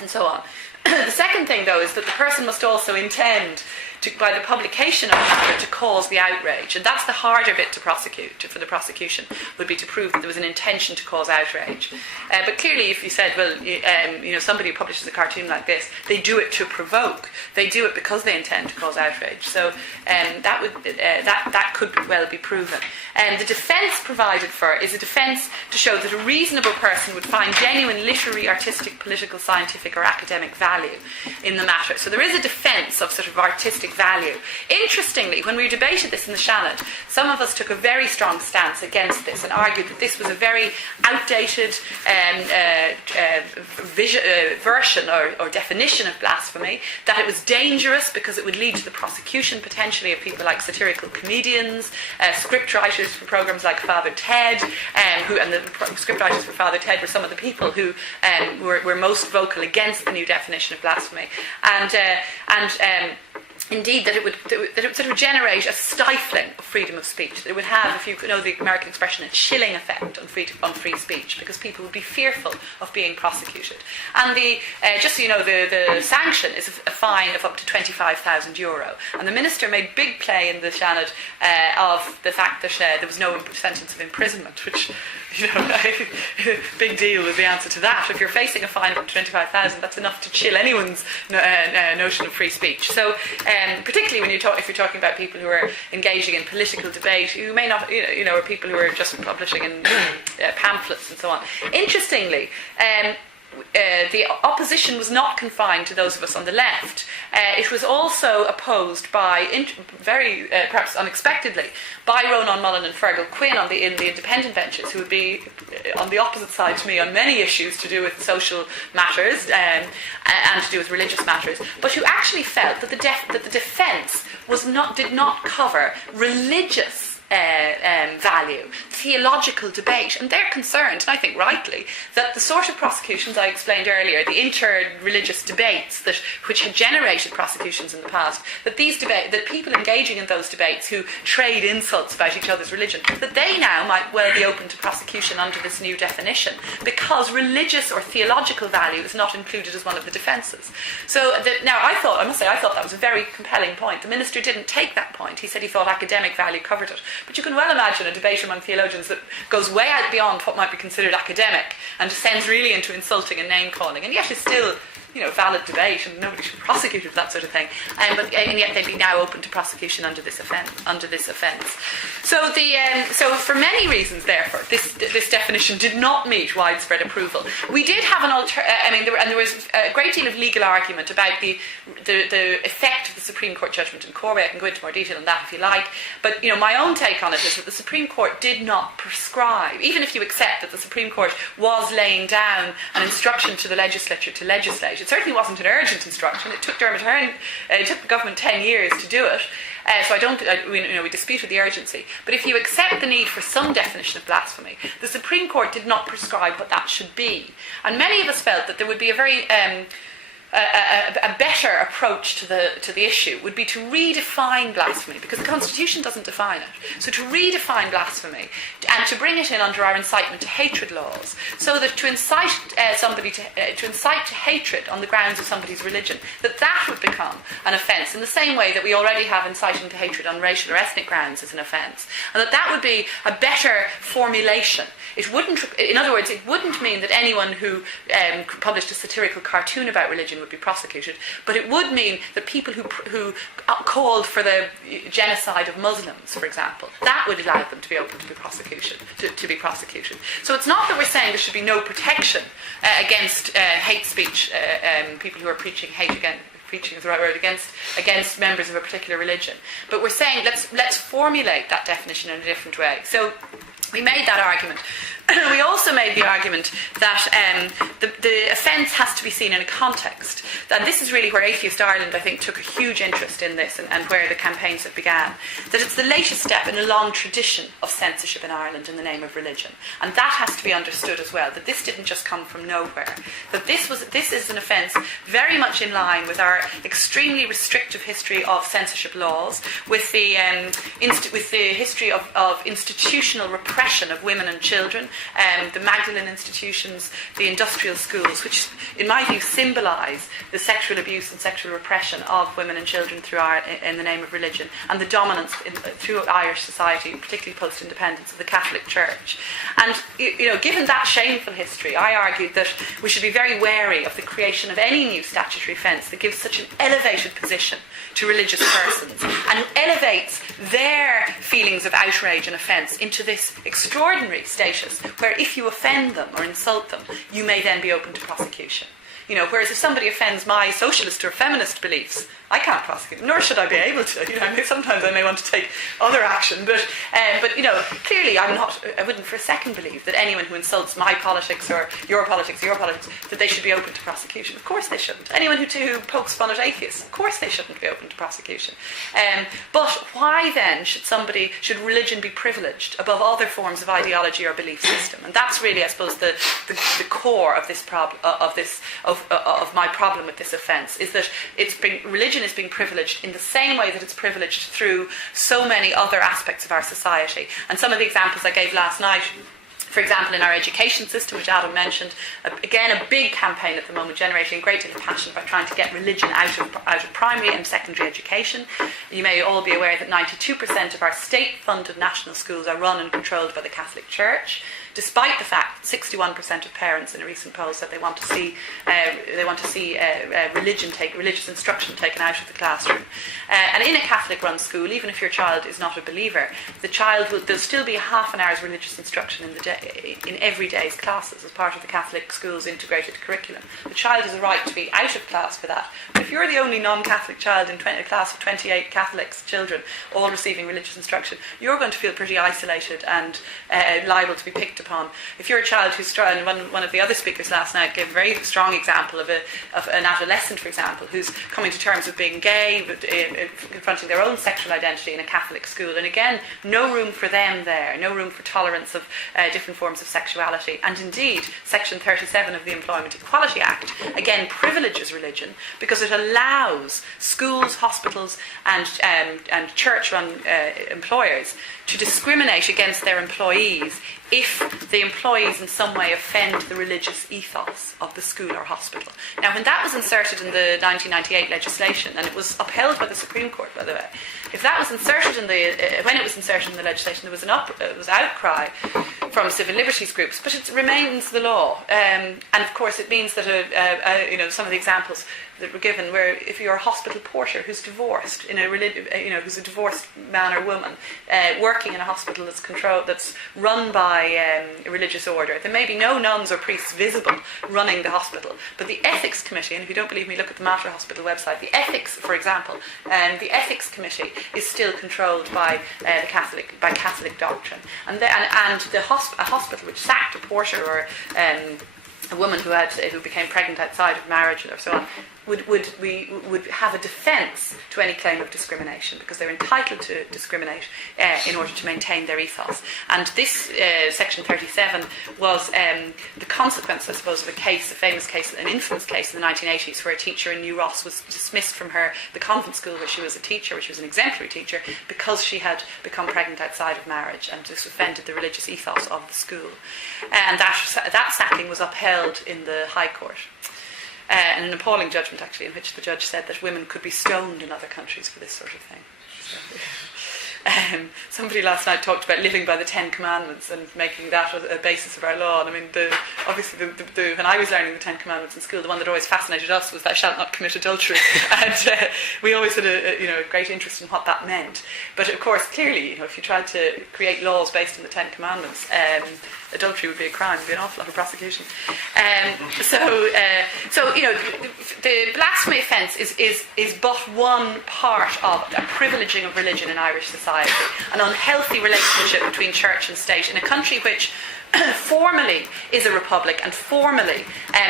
and so on. The second thing, though, is that the person must also intend by the publication of the matter to cause the outrage, and that's the harder bit to prosecute. For the prosecution, would be to prove that there was an intention to cause outrage. But clearly, if you said, well, somebody who publishes a cartoon like this, they do it to provoke. They do it because they intend to cause outrage. So that could well be proven. The defence provided for is a defence to show that a reasonable person would find genuine literary, artistic, political, scientific, or academic value in the matter. So there is a defence of sort of artistic value. Interestingly, when we debated this in the Seanad, some of us took a very strong stance against this and argued that this was a very outdated version or definition of blasphemy, that it was dangerous because it would lead to the prosecution potentially of people like satirical comedians, script writers for programmes like Father Ted, and the script writers for Father Ted were some of the people who were most vocal against the new definition of blasphemy, and indeed, that it would sort of generate a stifling of freedom of speech. That it would have, if you know the American expression, a chilling effect on free speech, because people would be fearful of being prosecuted. And just so you know, the sanction is a fine of up to €25,000. And the minister made big play in the Seanad of the fact that there was no sentence of imprisonment, which, big deal is the answer to that. If you're facing a fine of up to 25,000, that's enough to chill anyone's notion of free speech. So, particularly when if you're talking about people who are engaging in political debate, who may not, or people who are just publishing in pamphlets and so on. Interestingly, the opposition was not confined to those of us on the left. It was also opposed by, very perhaps unexpectedly, by Ronan Mullen and Fergal Quinn in the independent benches, who would be on the opposite side to me on many issues to do with social matters and to do with religious matters, but who actually felt that the defence did not cover religious value, theological debate, and they're concerned, and I think rightly, that the sort of prosecutions I explained earlier, the inter-religious debates which had generated prosecutions in the past, that people engaging in those debates who trade insults about each other's religion, that they now might well be open to prosecution under this new definition, because religious or theological value is not included as one of the defences. So now I thought that was a very compelling point. The minister didn't take that point. He said he thought academic value covered it. But you can well imagine a debate among theologians that goes way out beyond what might be considered academic and descends really into insulting and name-calling, and yet is still valid debate, and nobody should be prosecuted for that sort of thing. And yet they'd be now open to prosecution under this offence. So for many reasons, therefore, this definition did not meet widespread approval. We did have there was a great deal of legal argument about the effect of the Supreme Court judgment in Corby. I can go into more detail on that if you like. But my own take on it is that the Supreme Court did not prescribe, even if you accept that the Supreme Court was laying down an instruction to the legislature to legislate. It certainly wasn't an urgent instruction. It took it took the government 10 years to do it. So we disputed the urgency. But if you accept the need for some definition of blasphemy, the Supreme Court did not prescribe what that should be. And many of us felt that there would be a very a better approach to the issue would be to redefine blasphemy, because the Constitution doesn't define it. So to redefine blasphemy and to bring it in under our incitement to hatred laws, so that to incite somebody to incite to hatred on the grounds of somebody's religion, that would become an offence in the same way that we already have inciting to hatred on racial or ethnic grounds as an offence, and that would be a better formulation. In other words, it wouldn't mean that anyone who published a satirical cartoon about religion would be prosecuted, but it would mean that people who called for the genocide of Muslims, for example, that would allow them to be open to be prosecuted. So it's not that we're saying there should be no protection against hate speech, people who are preaching hate against. Preaching is the right word, against members of a particular religion. But we're saying let's formulate that definition in a different way. So we made that argument. We also made the argument that the offence has to be seen in a context. And this is really where Atheist Ireland, I think, took a huge interest in this and where the campaigns have began. That it's the latest step in a long tradition of censorship in Ireland in the name of religion. And that has to be understood as well, that this didn't just come from nowhere. That this is an offence very much in line with our extremely restrictive history of censorship laws, with the history of institutional repression of women and children, the Magdalene institutions, the industrial schools, which in my view symbolise the sexual abuse and sexual repression of women and children in the name of religion, and the dominance through Irish society, particularly post-independence, of the Catholic Church. And given that shameful history, I argued that we should be very wary of the creation of any new statutory offence that gives such an elevated position to religious persons and elevates their feelings of outrage and offence into this extraordinary status where if you offend them or insult them, you may then be open to prosecution. Whereas if somebody offends my socialist or feminist beliefs, I can't prosecute them, nor should I be able to. Sometimes I may want to take other action, but clearly I wouldn't for a second believe that anyone who insults my politics or your politics, that they should be open to prosecution. Of course they shouldn't. Anyone who pokes fun at atheists, of course they shouldn't be open to prosecution. But why then should religion be privileged above other forms of ideology or belief system? And that's really, I suppose, the core of this problem, of my problem with this offence, is that religion is being privileged in the same way that it's privileged through so many other aspects of our society. And some of the examples I gave last night, for example, in our education system, which Adam mentioned, again, a big campaign at the moment, generating a great deal of passion about trying to get religion out of primary and secondary education. You may all be aware that 92% of our state-funded national schools are run and controlled by the Catholic Church, despite the fact that 61% of parents in a recent poll said they want to see religious instruction taken out of the classroom. And in a Catholic-run school, even if your child is not a believer, there'll still be half an hour's religious instruction in every day's classes as part of the Catholic school's integrated curriculum. The child has a right to be out of class for that. But if you're the only non-Catholic child in a class of 28 Catholic children, all receiving religious instruction, you're going to feel pretty isolated and liable to be picked upon. If you're a child who's struggling, one of the other speakers last night gave a very strong example of an adolescent, for example, who's coming to terms with being gay, but confronting their own sexual identity in a Catholic school. And again, no room for them there, no room for tolerance of different forms of sexuality. And indeed, Section 37 of the Employment Equality Act, again, privileges religion because it allows schools, hospitals and church-run employers to discriminate against their employees if the employees in some way offend the religious ethos of the school or hospital. Now, when that was inserted in the 1998 legislation, and it was upheld by the Supreme Court, by the way, if that was inserted when it was inserted in the legislation, there was outcry from civil liberties groups, but it remains the law. And of course, it means that some of the examples that were given, where if you're a hospital porter who's divorced, who's a divorced man or woman, working in a hospital that's run by a religious order, there may be no nuns or priests visible running the hospital, but the ethics committee, and if you don't believe me, look at the Mater Hospital website, the ethics, for example, the ethics committee is still controlled by Catholic doctrine, and a hospital which sacked a porter or a woman who became pregnant outside of marriage or so on would have a defence to any claim of discrimination, because they're entitled to discriminate in order to maintain their ethos. And this Section 37 was the consequence, I suppose, of a famous case, an infamous case in the 1980s, where a teacher in New Ross was dismissed from the convent school where she was a teacher, where she was an exemplary teacher, because she had become pregnant outside of marriage, and this offended the religious ethos of the school. And that sacking was upheld in the High Court. And an appalling judgment, actually, in which the judge said that women could be stoned in other countries for this sort of thing. Somebody last night talked about living by the Ten Commandments and making that a basis of our law. And I mean, obviously, when I was learning the Ten Commandments in school, the one that always fascinated us was "Thou shalt not commit adultery," and we always had a great interest in what that meant. But of course, clearly, if you tried to create laws based on the Ten Commandments, adultery would be a crime, would be an awful lot of prosecution. The blasphemy offence is but one part of a privileging of religion in Irish society, an unhealthy relationship between church and state in a country which formally is a republic and formally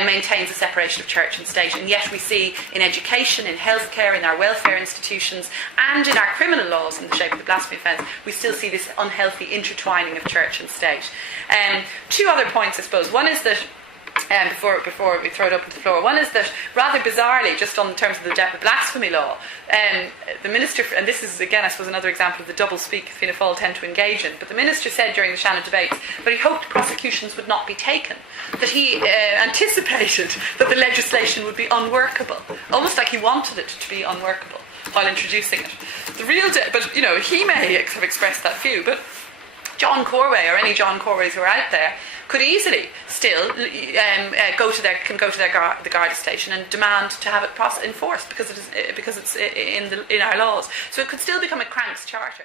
maintains a separation of church and state, and yet we see in education, in healthcare, in our welfare institutions, and in our criminal laws in the shape of the blasphemy offence, we still see this unhealthy intertwining of church and state. Two other points, I suppose. One is that before we throw it up on the floor. One is that, rather bizarrely, just on terms of the blasphemy law, the minister, and this is again, I suppose, another example of the double speak Fianna Fáil tend to engage in, but the minister said during the Seanad debates that he hoped prosecutions would not be taken, that he anticipated that the legislation would be unworkable, almost like he wanted it to be unworkable while introducing it. But he may have expressed that view, but John Corway, or any John Corways who are out there, could easily still go to the Garda station and demand to have it enforced because it's in our laws. So it could still become a cranks charter.